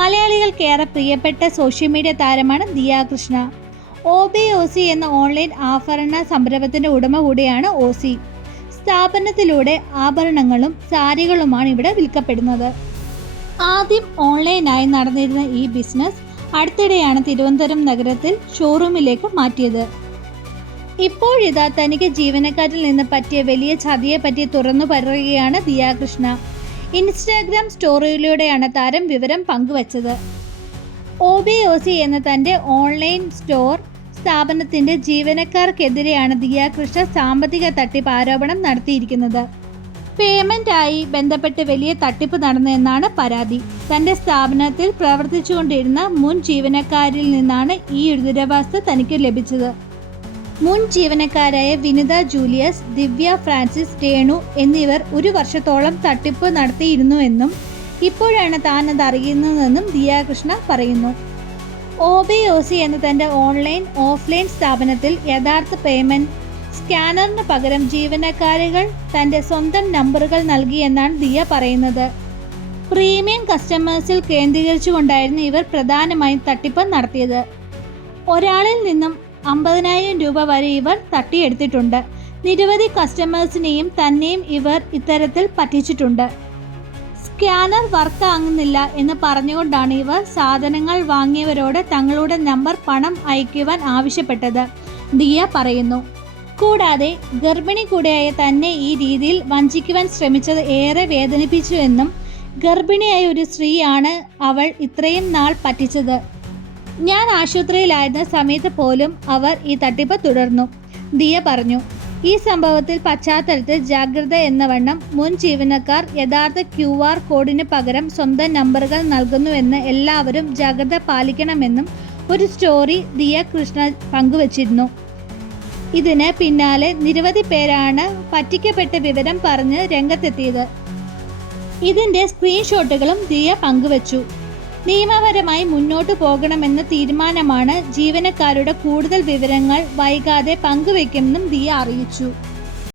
മലയാളികൾക്കേറെ പ്രിയപ്പെട്ട social media താരമാണ് Diya Krishna. OBOC എന്ന ഓൺലൈൻ ആഭരണ സംരംഭത്തിന്റെ ഉടമ കൂടിയാണ് ഓസി. സ്ഥാപനത്തിലൂടെ ആഭരണങ്ങളും സാരികളുമാണ് ഇവിടെ വിൽക്കപ്പെടുന്നത്. ആദ്യം ഓൺലൈനായി നടന്നിരുന്ന ഈ ബിസിനസ് അടുത്തിടെയാണ് തിരുവനന്തപുരം നഗരത്തിൽ ഷോറൂമിലേക്ക് മാറ്റിയത്. ഇപ്പോഴിതാ തനിക്ക് ജീവനക്കാരിൽ നിന്ന് പറ്റിയ വലിയ ചതിയെപ്പറ്റി തുറന്നു പറയുകയാണ് ദിയ കൃഷ്ണ. ഇൻസ്റ്റാഗ്രാം സ്റ്റോറിയിലൂടെയാണ് താരം വിവരം പങ്കുവച്ചത്. OBOC എന്ന തൻ്റെ ഓൺലൈൻ സ്റ്റോർ സ്ഥാപനത്തിൻ്റെ ജീവനക്കാർക്കെതിരെയാണ് ദിയ കൃഷ്ണ സാമ്പത്തിക തട്ടിപ്പ് ആരോപണം നടത്തിയിരിക്കുന്നത്. പേയ്മെൻ്റായി ബന്ധപ്പെട്ട് വലിയ തട്ടിപ്പ് നടന്നെന്നാണ് പരാതി. തൻ്റെ സ്ഥാപനത്തിൽ പ്രവർത്തിച്ചുകൊണ്ടിരുന്ന മുൻ ജീവനക്കാരിൽ നിന്നാണ് ഈ ദുരവസ്ഥ തനിക്ക് ലഭിച്ചത്. മുൻ ജീവനക്കാരായ വിനിത ജൂലിയസ്, ദിവ്യ ഫ്രാൻസിസ്, രേണു എന്നിവർ 1 വർഷത്തോളം തട്ടിപ്പ് നടത്തിയിരുന്നുവെന്നും ഇപ്പോഴാണ് താൻ അത് അറിയുന്നതെന്നും ദിയ കൃഷ്ണ പറയുന്നു. OBOC എന്ന തൻ്റെ ഓൺലൈൻ ഓഫ്ലൈൻ സ്ഥാപനത്തിൽ യഥാർത്ഥ പേയ്മെൻറ്റ് സ്കാനറിന് പകരം ജീവനക്കാരികൾ തൻ്റെ സ്വന്തം നമ്പറുകൾ നൽകിയെന്നാണ് ദിയ പറയുന്നത്. പ്രീമിയം കസ്റ്റമേഴ്സിൽ കേന്ദ്രീകരിച്ചുകൊണ്ടായിരുന്നു ഇവർ പ്രധാനമായും തട്ടിപ്പ് നടത്തിയത്. ഒരാളിൽ നിന്നും 50,000 രൂപ വരെ ഇവർ തട്ടിയെടുത്തിട്ടുണ്ട്. നിരവധി കസ്റ്റമേഴ്സിനെയും തന്നെയും ഇവർ ഇത്തരത്തിൽ പറ്റിച്ചിട്ടുണ്ട്. സ്കാനർ വർക്ക് ആകുന്നില്ല എന്ന് പറഞ്ഞുകൊണ്ടാണ് ഇവർ സാധനങ്ങൾ വാങ്ങിയവരോട് തങ്ങളുടെ നമ്പർ പണം അയക്കുവാൻ ആവശ്യപ്പെട്ടത്, ദിയ പറയുന്നു. കൂടാതെ ഗർഭിണി കൂടെയായ തന്നെ ഈ രീതിയിൽ വഞ്ചിക്കുവാൻ ശ്രമിച്ചത് ഏറെ വേദനിപ്പിച്ചുവെന്നും ഗർഭിണിയായ ഒരു സ്ത്രീയാണ് അവൾ ഇത്രയും നാൾ പറ്റിച്ചത്. ഞാൻ ആശുപത്രിയിലായിരുന്ന സമയത്ത് പോലും അവർ ഈ തട്ടിപ്പ് തുടർന്നു, ദിയ പറഞ്ഞു. ഈ സംഭവത്തിൽ പശ്ചാത്തലത്തിൽ ജാഗ്രത എന്നവണ്ണം മുൻ ജീവനക്കാർ യഥാർത്ഥ QR കോഡിന് പകരം സ്വന്തം നമ്പറുകൾ നൽകുന്നുവെന്ന് എല്ലാവരും ജാഗ്രത പാലിക്കണമെന്നും ഒരു സ്റ്റോറി ദിയ കൃഷ്ണ പങ്കുവച്ചിരുന്നു. ഇതിന് പിന്നാലെ നിരവധി പേരാണ് പറ്റിക്കപ്പെട്ട വിവരം പറഞ്ഞ് രംഗത്തെത്തിയത്. ഇതിൻ്റെ സ്ക്രീൻഷോട്ടുകളും ദിയ പങ്കുവച്ചു. നിയമപരമായി മുന്നോട്ടു പോകണമെന്ന തീരുമാനമാണ്. ജീവനക്കാരുടെ കൂടുതൽ വിവരങ്ങൾ വൈകാതെ പങ്കുവയ്ക്കുമെന്നും ദിയ അറിയിച്ചു.